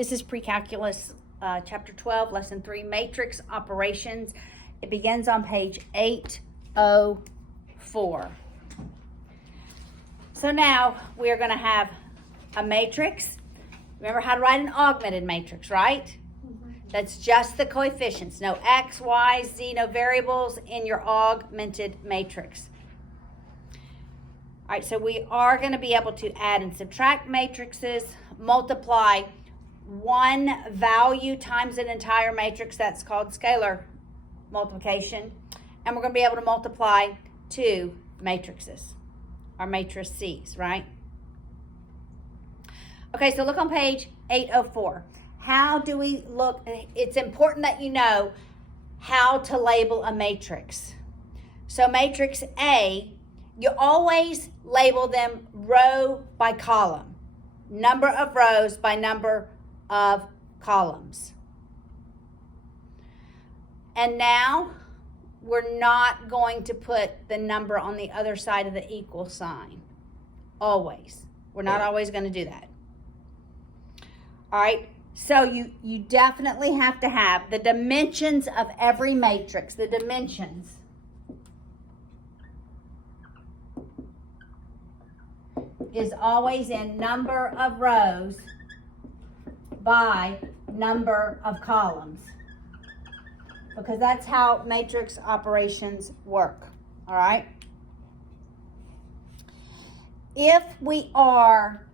This is Precalculus Chapter 12, Lesson 3, Matrix Operations. It begins on page 804. So now we are going to have a matrix. Remember how to write an augmented matrix, right? That's just the coefficients. No x, y, z, no variables in your augmented matrix. All right, so we are going to be able to add and subtract matrices, multiply one value times an entire matrix. That's called scalar multiplication. And we're going to be able to multiply two matrices, our matrices, right? Okay, so look on page 804. How do we look? It's important that you know how to label a matrix. So matrix A, you always label them row by column. Number of rows by number of columns. And now we're not going to put the number on the other side of the equal sign. Always. We're not always going to do that. All right. So you definitely have to have the dimensions of every matrix. The dimensions. Is always in number of rows by number of columns, because that's how matrix operations work. All right. If we are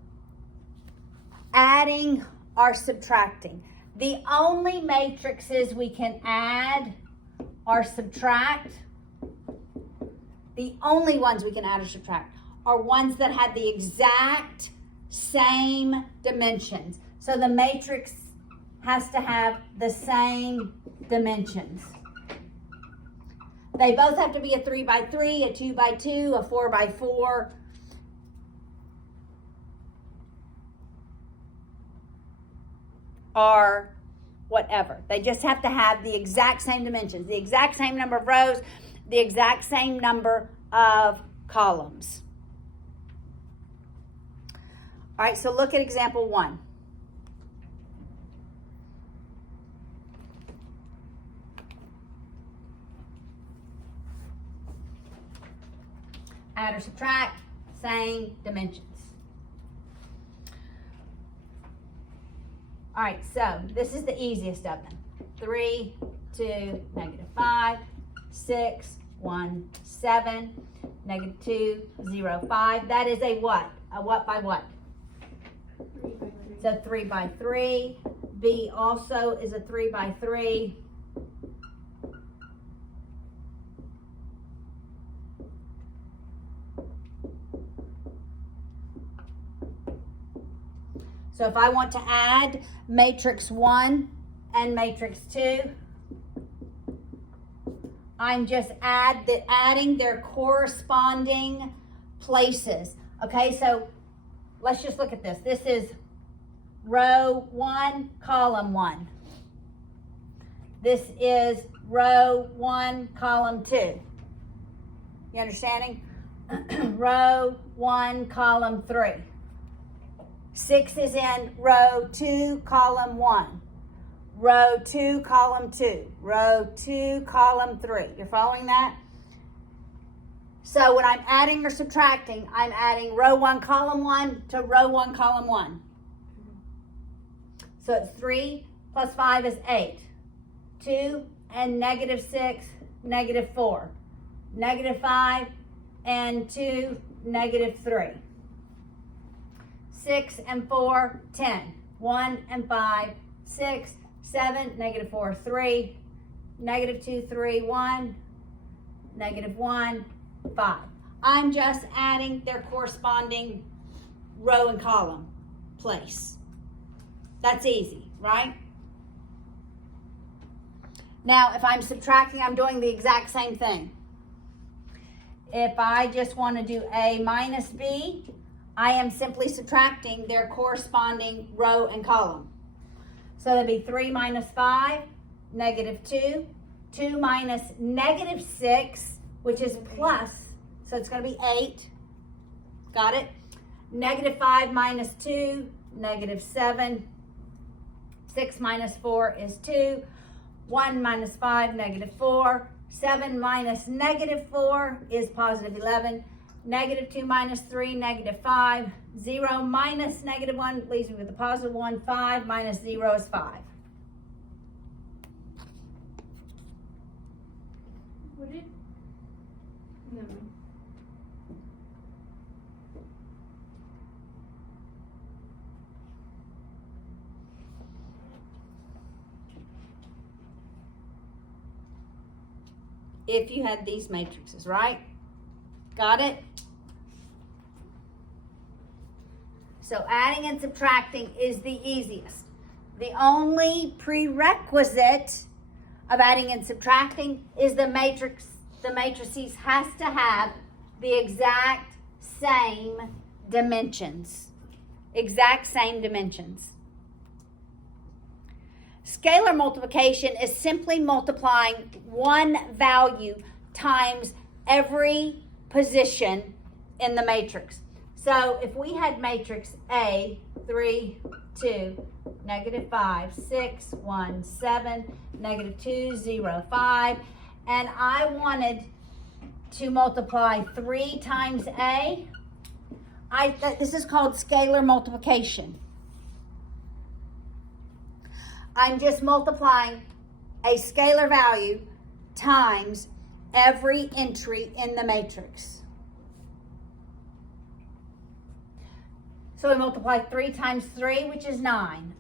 adding or subtracting, the only matrices we can add or subtract, the only ones we can add or subtract are ones that have the exact same dimensions. So the matrix has to have the same dimensions. They both have to be a 3 by 3, a 2 by 2, a 4 by 4. Or whatever. They just have to have the exact same dimensions, the exact same number of rows, the exact same number of columns. All right, so look at example 1. Add or subtract, same dimensions. All right, so this is the easiest of them. 3, 2, -5, 6, 1, 7, -2, 0, 5. That is a what? A what by what? 3 by 3. So 3 by 3. B also is a 3 by 3. So if I want to add matrix 1 and matrix 2, I'm just adding their corresponding places. Okay, so let's just look at this. This is row 1, column 1. This is row 1, column 2. You understanding? Row 1, column 3. 6 is in row 2, column 1. Row 2, column 2. Row 2, column 3. You're following that? So when I'm adding or subtracting, I'm adding row 1, column 1 to row 1, column 1. So it's 3 plus 5 is 8. 2 and -6, -4. -5 and 2, -3. 6 and 4, 10. 1 and 5, 6, 7, -4, 3, -2, 3, 1, -1, 5. I'm just adding their corresponding row and column place. That's easy, right? Now, if I'm subtracting, I'm doing the exact same thing. If I just want to do A minus B, I am simply subtracting their corresponding row and column. So that'd be 3 minus 5, -2. 2 minus -6, which is plus, so it's going to be 8. Got it? -5 minus 2, -7. 6 minus 4 is 2. 1 minus 5, negative 4. 7 minus negative 4 is positive 11. Negative 2 minus 3, negative 5. 0 minus negative 1 leaves me with a positive 1. 5 minus 0 is 5. Would it? No. If you had these matrices, right? Got it? So adding and subtracting is the easiest. The only prerequisite of adding and subtracting is the matrices has to have the exact same dimensions. Exact same dimensions. Scalar multiplication is simply multiplying one value times every position in the matrix. So if we had matrix A, 3, 2, negative 5, 6, 1, 7, negative 2, 0, 5, and I wanted to multiply 3 times A, this is called scalar multiplication. I'm just multiplying a scalar value times every entry in the matrix. So we multiply 3 times 3, which is 9.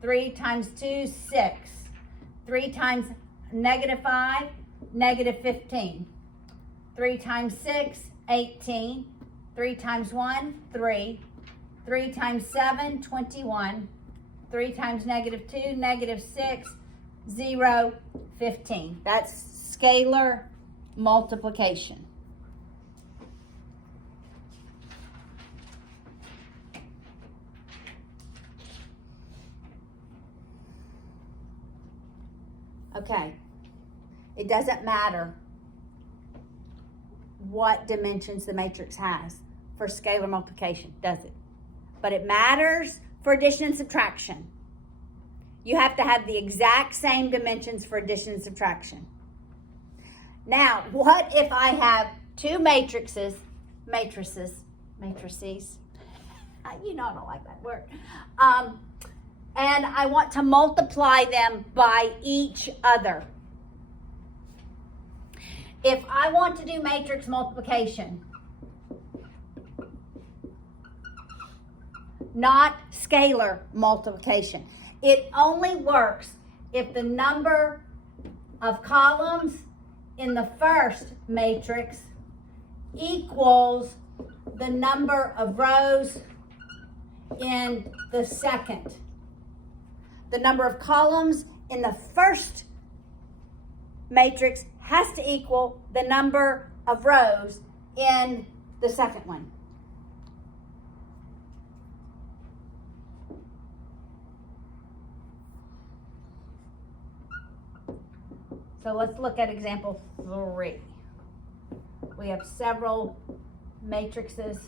3 times 2, 6. 3 times negative 5, negative 15. 3 times 6, 18. 3 times 1, 3. 3 times 7, 21. 3 times negative 2, negative 6, 0, 15. That's scalar multiplication. Okay, it doesn't matter what dimensions the matrix has for scalar multiplication, does it? But it matters for addition and subtraction. You have to have the exact same dimensions for addition and subtraction. Now, what if I have two matrices, you know I don't like that word, and I want to multiply them by each other. If I want to do matrix multiplication, not scalar multiplication, it only works if the number of columns in the first matrix equals the number of rows in the second. The number of columns in the first matrix has to equal the number of rows in the second one. So let's look at example 3. We have several matrices.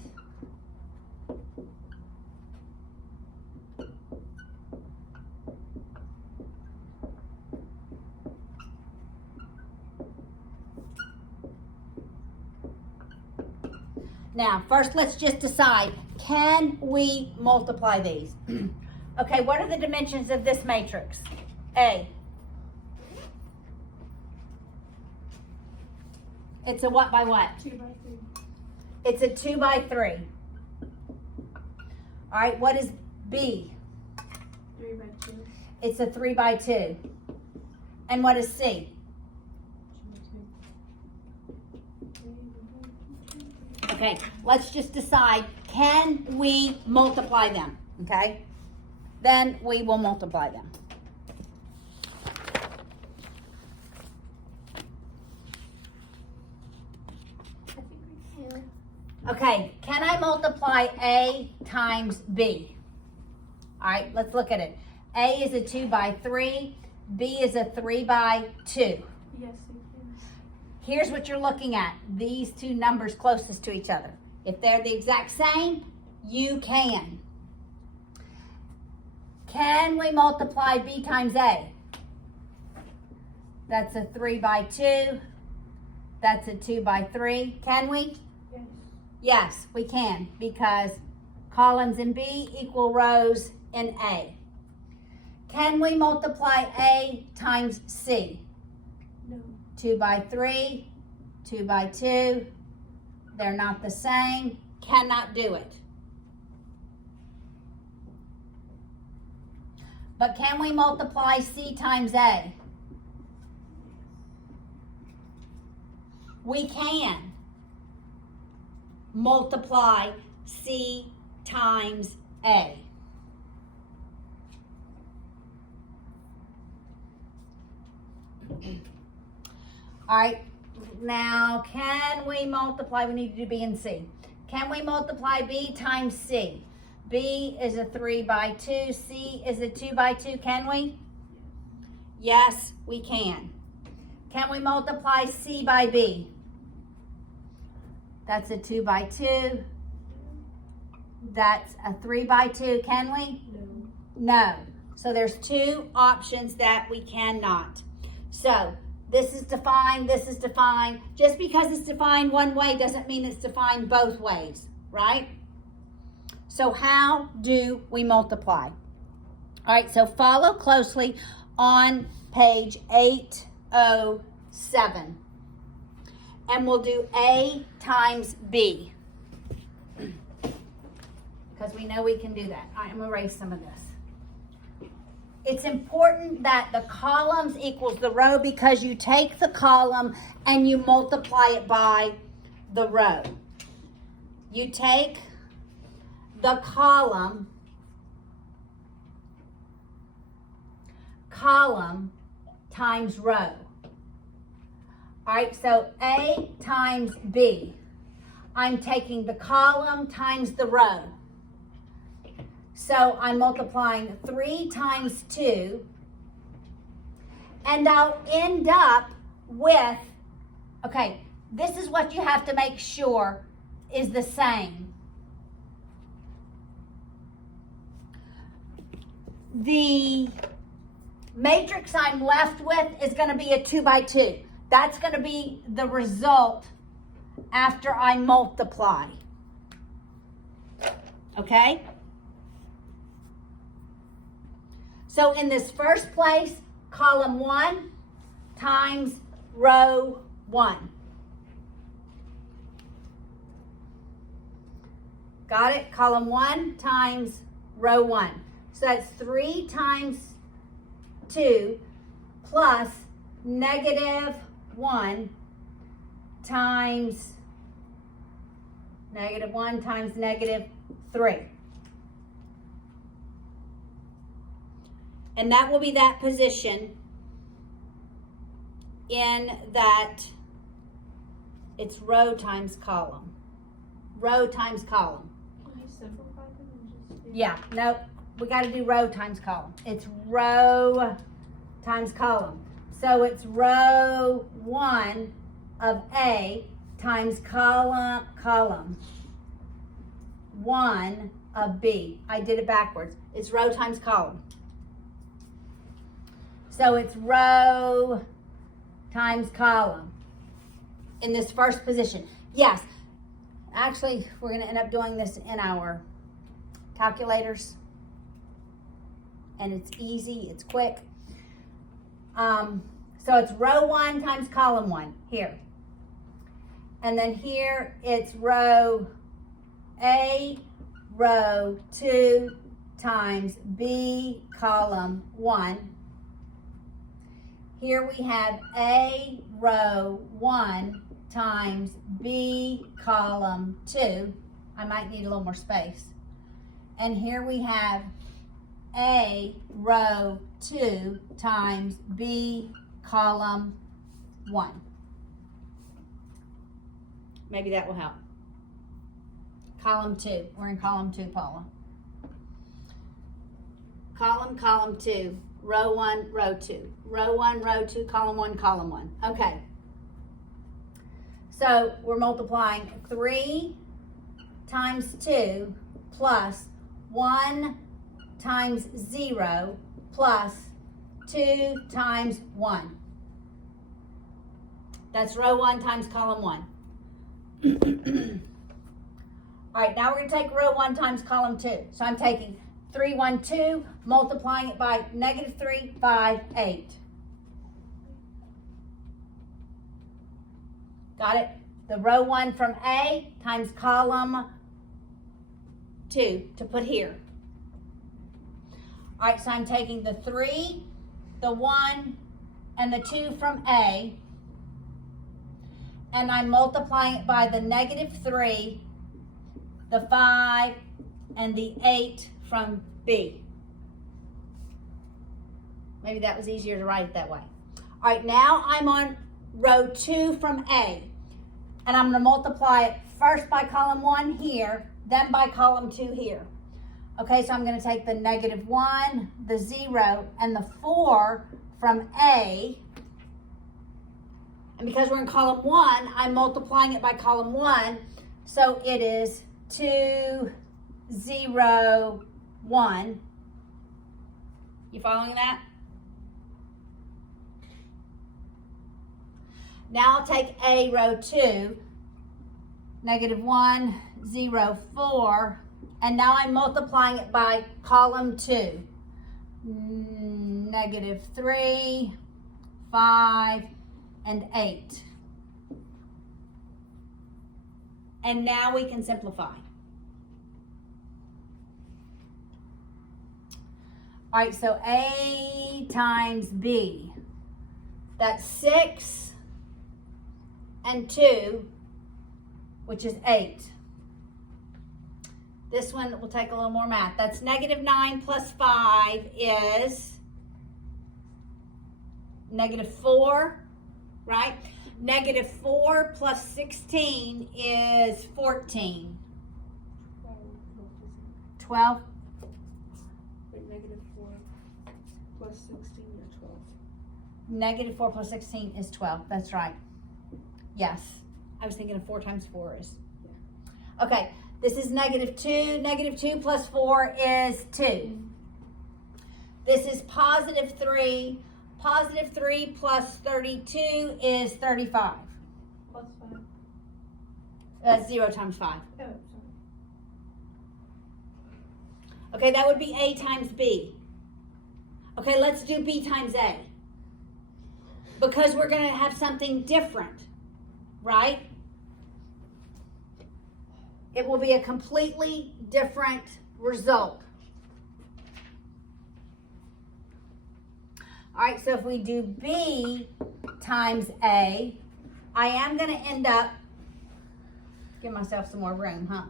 Now, first let's just decide, can we multiply these? Okay, what are the dimensions of this matrix? A. It's a what by what? 2 by 3. It's a 2 by 3. All right, what is B? 3 by 2. It's a 3 by 2. And what is C? 2 by 2. Okay, let's just decide, can we multiply them? Okay, then we will multiply them. I think we can. Okay, can I multiply A times B? All right, let's look at it. A is a 2 by 3. B is a 3 by 2. Yes, we can. Here's what you're looking at. These two numbers closest to each other. If they're the exact same, you can. Can we multiply B times A? That's a 3 by 2. That's a 2 by 3. Can we? Yes. Yes, we can, because columns in B equal rows in A. Can we multiply A times C? No. 2 by 3, 2 by 2. They're not the same. Cannot do it. But can we multiply C times A? We can multiply C times A. All right, now can we multiply? We need to do B and C. Can we multiply B times C? B is a 3 by 2. C is a 2 by 2. Can we? Yes, we can. Can we multiply C by B? That's a 2 by 2. That's a 3 by 2. Can we? No. No. So there's two options that we cannot. So this is defined, this is defined. Just because it's defined one way doesn't mean it's defined both ways, right? So how do we multiply? All right, so follow closely on page 807. And we'll do A times B. Because we know we can do that. All right, I'm gonna erase some of this. It's important that the columns equals the row, because you take the column and you multiply it by the row. You take the column times row. All right, so A times B. I'm taking the column times the row. So I'm multiplying 3 times 2, and I'll end up with, okay, this is what you have to make sure is the same. The matrix I'm left with is going to be a 2 by 2. That's going to be the result after I multiply. Okay? So in this first place, column 1 times row 1. Got it? Column 1 times row 1. So that's 3 times 2 plus negative 1 times negative 3. And that will be that position in that it's row times column. Row times column. Can you simplify them and just do? Yeah, no, we got to do row times column. It's row times column. So it's row 1 of A times column 1 of B. I did it backwards. It's row times column. So it's row times column in this first position. Yes, actually, we're going to end up doing this in our calculators. And it's easy, it's quick. So it's row 1 times column 1 here. And then here it's row A, row 2 times B, column 1. Here we have A, row 1 times B, column 2. I might need a little more space. And here we have A, row 2 times B, column 1. Maybe that will help. Column 2. We're in column 2, Paula. Column 2. Row 1, row 2. Row 1, row 2, column 1, column 1. Okay. So we're multiplying 3 times 2 plus 1 times 0 plus 2 times 1. That's row 1 times column 1. All right, now we're going to take row 1 times column 2. So I'm taking 3, 1, 2, multiplying it by negative 3, 5, 8. Got it? The row 1 from A times column 2 to put here. All right, so I'm taking the 3, the 1, and the 2 from A, and I'm multiplying it by the negative 3, the 5, and the 8 from B. Maybe that was easier to write it that way. All right, now I'm on row 2 from A, and I'm going to multiply it first by column 1 here, then by column 2 here. Okay, so I'm going to take the negative 1, the 0, and the 4 from A, and because we're in column 1, I'm multiplying it by column 1, so it is 2, 0, 1. You following that? Now I'll take A, row 2, negative 1, 0, 4, and now I'm multiplying it by column 2. Negative 3, 5, and 8. And now we can simplify. All right, so A times B. That's 6 and 2, which is 8. This one will take a little more math. That's negative 9 plus 5 is negative 4, right? Negative 4 plus 16 is 14. 12? Wait, negative 4 plus 16 is 12. Negative 4 plus 16 is 12. That's right. Yes. I was thinking of 4 times 4 is. Yeah. Okay. This is negative 2. Negative 2 plus 4 is 2. This is positive 3. Positive 3 plus 32 is 35. Plus 5. That's 0 times 5. Oh, sorry. Okay, that would be A times B. Okay, let's do B times A. Because we're going to have something different, right? It will be a completely different result. All right, so if we do B times A, I am going to end up, give myself some more room, huh?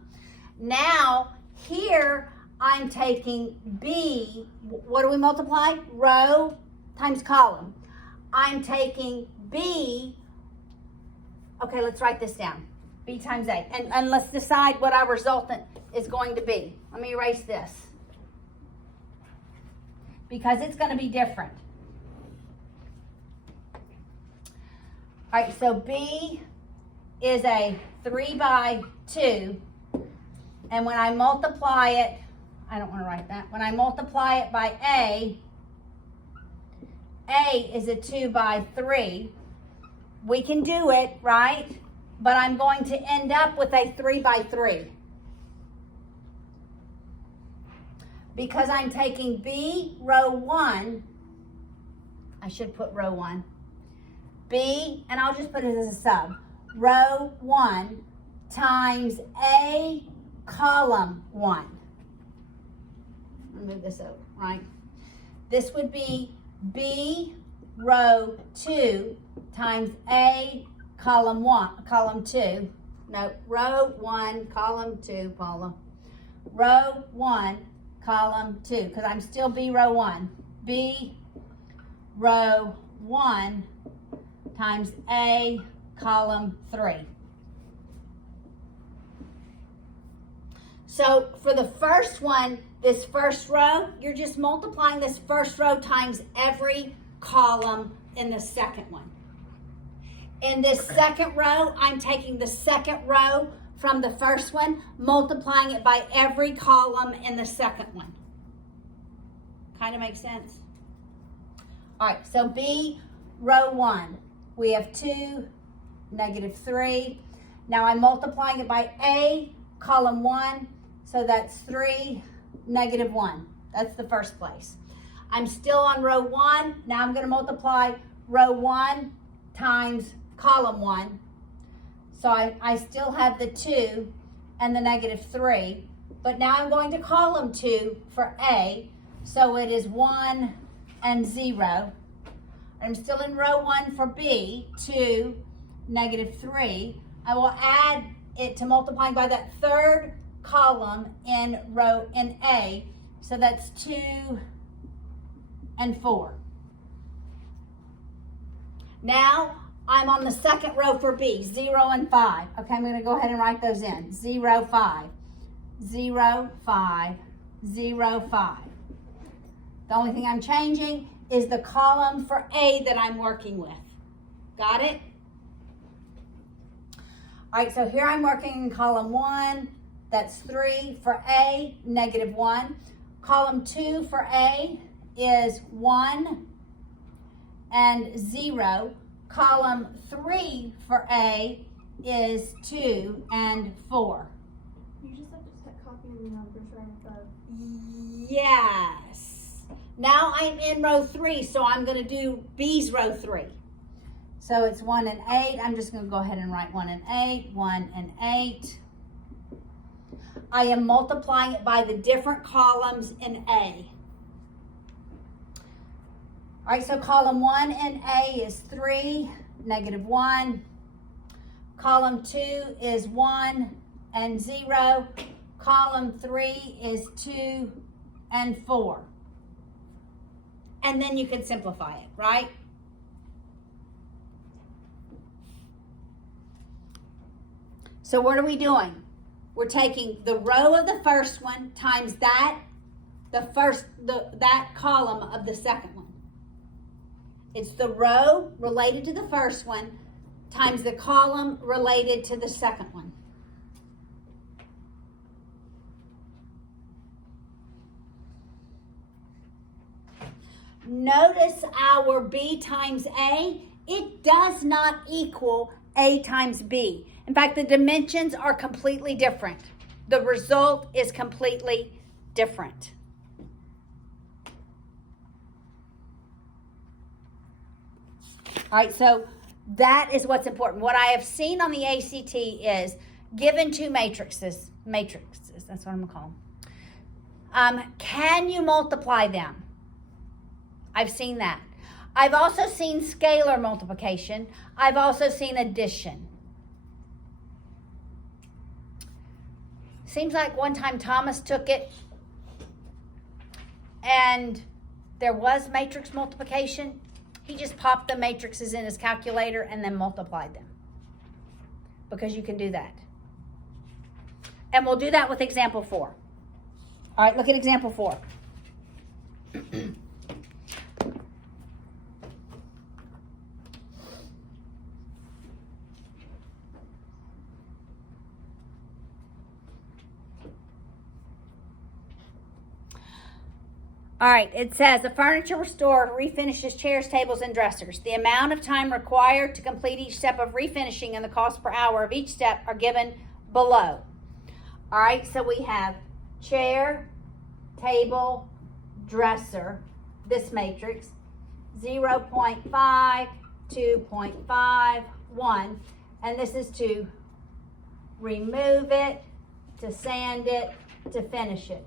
Now, here, I'm taking B, what do we multiply? Row times column. I'm taking B, okay, let's write this down. B times A. And let's decide what our resultant is going to be. Let me erase this. Because it's going to be different. All right, so B is a 3 by 2. And when I multiply it, I don't want to write that. When I multiply it by A is a 2 by 3. We can do it, right? But I'm going to end up with a 3 by 3. Because I'm taking B, row 1. I should put row 1. B, and I'll just put it as a sub. Row 1 times A, column 1. Let me move this over, right? This would be B, row 2 times A, column 2. No, row 1, column 2, Paula. Row 1, column 2, because I'm still B, row 1. B, row 1 times A, column 3. So for the first one, this first row, you're just multiplying this first row times every column in the second one. In this second row, I'm taking the second row from the first one, multiplying it by every column in the second one. Kind of makes sense? All right, so B, row 1. We have 2, negative 3. Now I'm multiplying it by A, column 1. So that's 3, negative 1. That's the first place. I'm still on row 1. Now I'm going to multiply row 1 times column 1. So I still have the 2 and the negative 3. But now I'm going to column 2 for A. So it is 1 and 0. I'm still in row 1 for B, 2, negative 3. I will add it to multiplying by that third column in A. So that's 2 and 4. Now I'm on the second row for B, 0 and 5. Okay, I'm going to go ahead and write those in. 0, 5. 0, 5, 0, 5. The only thing I'm changing is the column for A that I'm working with. Got it? All right, so here I'm working in column 1. That's 3 for A, negative 1. Column 2 for A is 1 and 0. Column 3 for A is 2 and 4. You just have to start copying the numbers right above. Yes. Now I'm in row 3, so I'm going to do B's row 3. So it's 1 and 8. I'm just going to go ahead and write 1 and 8, 1 and 8. I am multiplying it by the different columns in A. All right, so column 1 in A is 3, negative 1. Column 2 is 1 and 0. Column 3 is 2 and 4. And then you can simplify it, right? So what are we doing? We're taking the row of the first one times that column of the second one. It's the row related to the first one times the column related to the second one. Notice our B times A, it does not equal A times B. In fact, the dimensions are completely different. The result is completely different. All right, so that is what's important. What I have seen on the ACT is given two matrices, that's what I'm gonna call them. Can you multiply them? I've seen that. I've also seen scalar multiplication. I've also seen addition. Seems like one time Thomas took it and there was matrix multiplication. He just popped the matrices in his calculator and then multiplied them. Because you can do that. And we'll do that with example 4. All right, look at example 4. All right, it says the furniture restorer refinishes chairs, tables, and dressers. The amount of time required to complete each step of refinishing and the cost per hour of each step are given below. All right, so we have chair, table, dresser, this matrix, 0.5, 2.5, 1, and this is to remove it, to sand it, to finish it.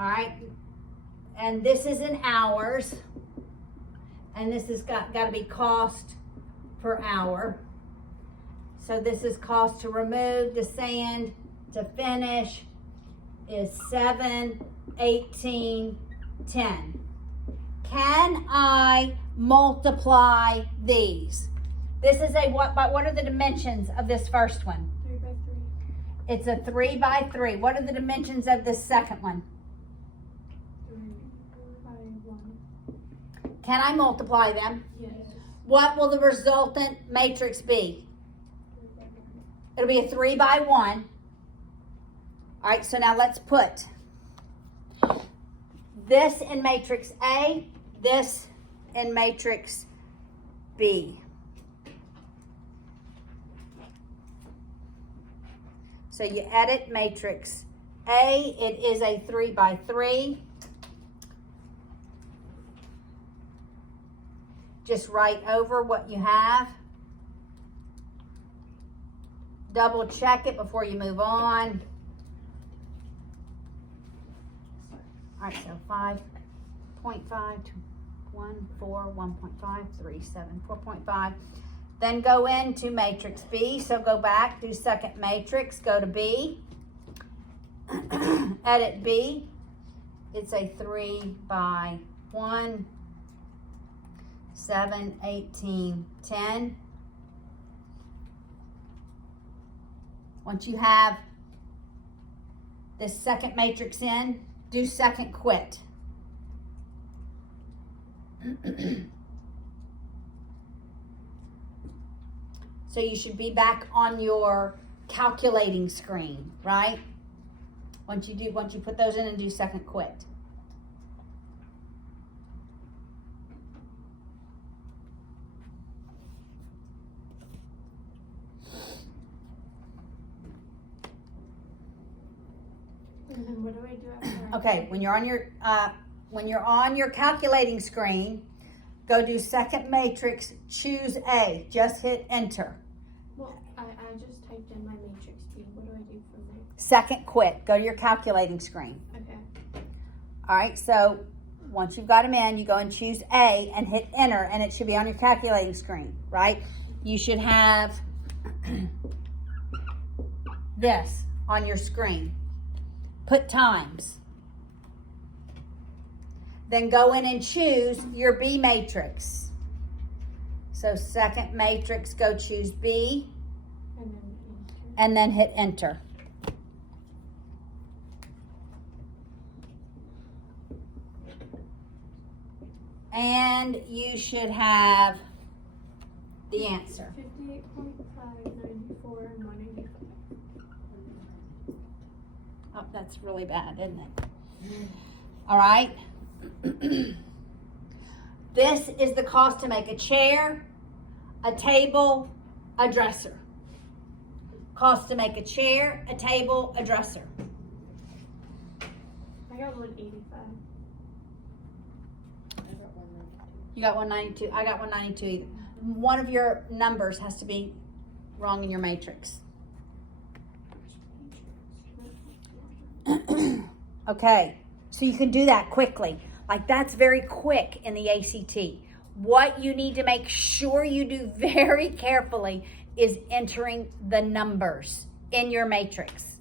All right, and this is in hours, and this has got to be cost per hour. So this is cost to remove, to sand, to finish is 7, 18, 10. Can I multiply these? This is a what are the dimensions of this first one? 3 by 3. It's a 3 by 3. What are the dimensions of this second one? 3 by 1. Can I multiply them? Yes. what will the resultant matrix be? It'll be a 3 by 1. All right, so now let's put this in matrix A, this in matrix B. So you edit matrix A, it is a 3 by 3. Just write over what you have. Double check it before you move on. All right, so 5.5, 1, 4, 1.5, 3, 7, 4.5. Then go into matrix B. So go back, do second matrix, go to B. Edit B. It's a 3 by 1, 7, 18, 10. Once you have this second matrix in, do second quit. So you should be back on your calculating screen, right? Once you put those in and do second quit. And then what do I do after? Okay, when you're on your calculating screen, go do second matrix, choose A, just hit enter. Well, I just typed in my matrix B. What do I do from there? Second quit, go to your calculating screen. Okay. All right, so once you've got them in, you go and choose A and hit enter, and it should be on your calculating screen, right? You should have this on your screen. Put times. Then go in and choose your B matrix. So second matrix, go choose B, and then hit enter. And you should have the answer. 58.5, 94, and 185. Oh, that's really bad, isn't it? All right. This is the cost to make a chair, a table, a dresser. Cost to make a chair, a table, a dresser. I got 185. You got 192. I got 192 either. One of your numbers has to be wrong in your matrix. Okay, so you can do that quickly. Like, that's very quick in the ACT. What you need to make sure you do very carefully is entering the numbers in your matrix,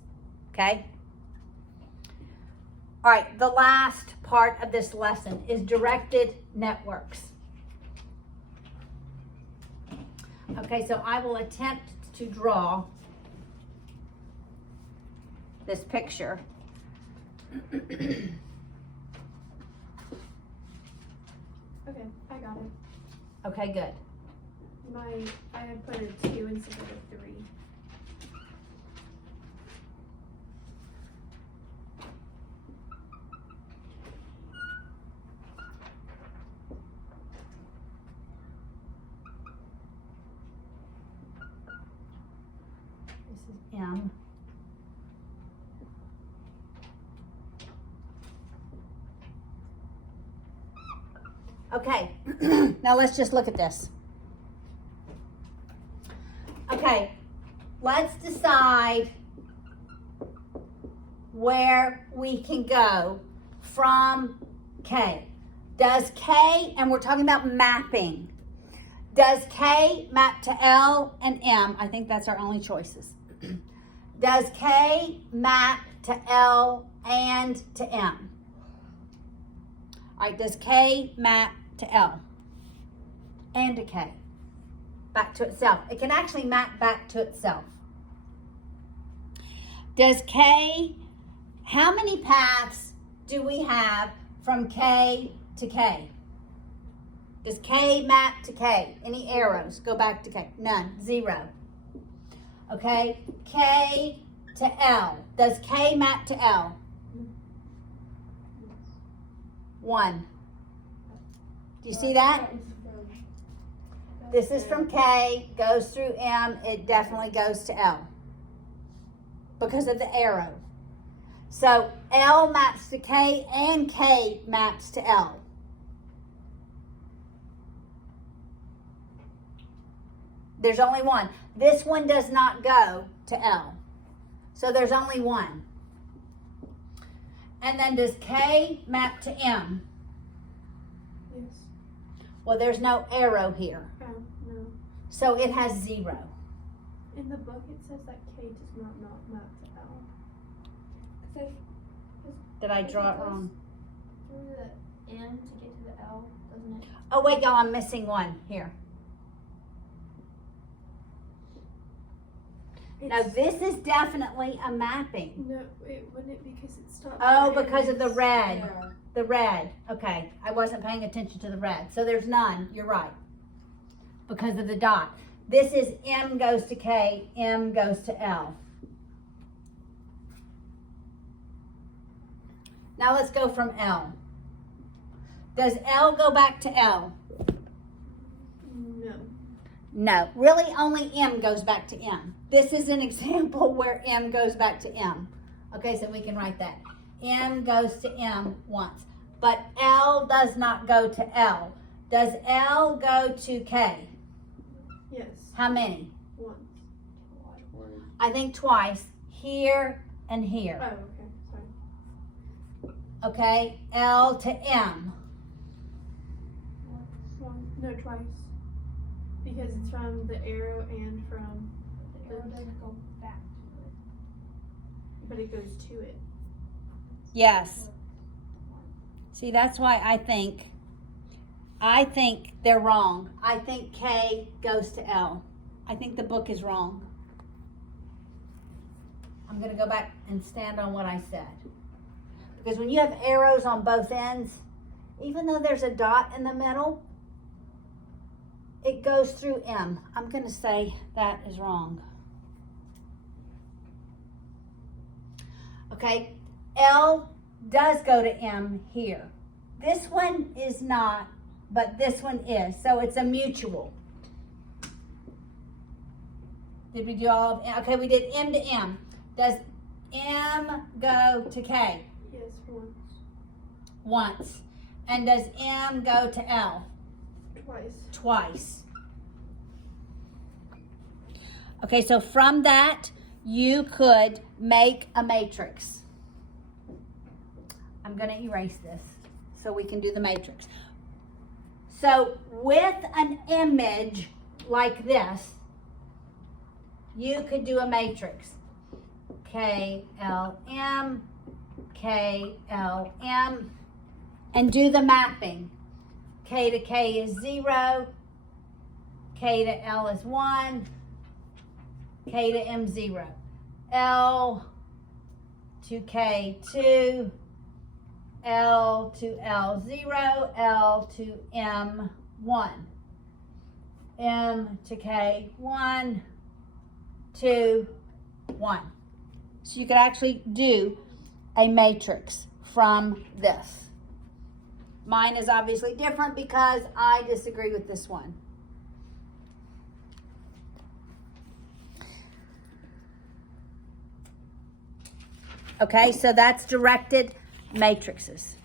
okay? All right, the last part of this lesson is directed networks. Okay, so I will attempt to draw this picture. Okay, I got it. Okay, good. I had put a 2 instead of a 3. This is M. Okay, now let's just look at this. Okay, let's decide where we can go from K. Does K, and we're talking about mapping, does K map to L and M? I think that's our only choices. Does K map to L and to M? All right, does K map to L and to K? Back to itself. It can actually map back to itself. Does K, how many paths do we have from K to K? Does K map to K? Any arrows go back to K? None. 0. Okay. K to L. Does K map to L? 1. Do you see that? This is from K, goes through M, it definitely goes to L because of the arrow. So L maps to K and K maps to L. There's only one. This one does not go to L. So there's only one. And then does K map to M? Yes. Well, there's no arrow here. Oh, no. So it has 0. In the book it says that K does not map to L. Did I draw it wrong? Through the M to get to the L, doesn't it? Oh, wait, y'all, I'm missing one here. Now, this is definitely a mapping. No, it wouldn't because it stopped. Oh, because of the red. Yeah. The red. Okay, I wasn't paying attention to the red. So there's none. You're right. Because of the dot. This is M goes to K, M goes to L. Now let's go from L. Does L go back to L? No. No, really only M goes back to M. This is an example where M goes back to M. Okay, so we can write that. M goes to M once, but L does not go to L. Does L go to K? Yes. How many? Once. I think twice, here and Oh, here. okay. Sorry. Okay, L to M. One. No, twice. Because it's from the arrow and from, The arrow doesn't go back to it. but it goes to it. Yes. See, that's why I think they're wrong. I think K goes to L. I think the book is wrong. I'm going to go back and stand on what I said. Because when you have arrows on both ends, even though there's a dot in the middle, it goes through M. I'm going to say that is wrong. Okay, L does go to M here. This one is not, but this one is. So it's a mutual. Did we do all of, okay, we did M to M. Does M go to K? Yes, once. Once. And does M go to L? Twice. Twice. Okay, so from that, you could make a matrix. I'm going to erase this so we can do the matrix. So with an image like this, you could do a matrix. K, L, M, K, L, M, and do the mapping. K to K is 0, K to L is 1, K to M 0, L to K 2, L to L 0, L to M 1, M to K 1, 2, 1. So you could actually do a matrix from this. Mine is obviously different because I disagree with this one. Okay, so that's directed matrices.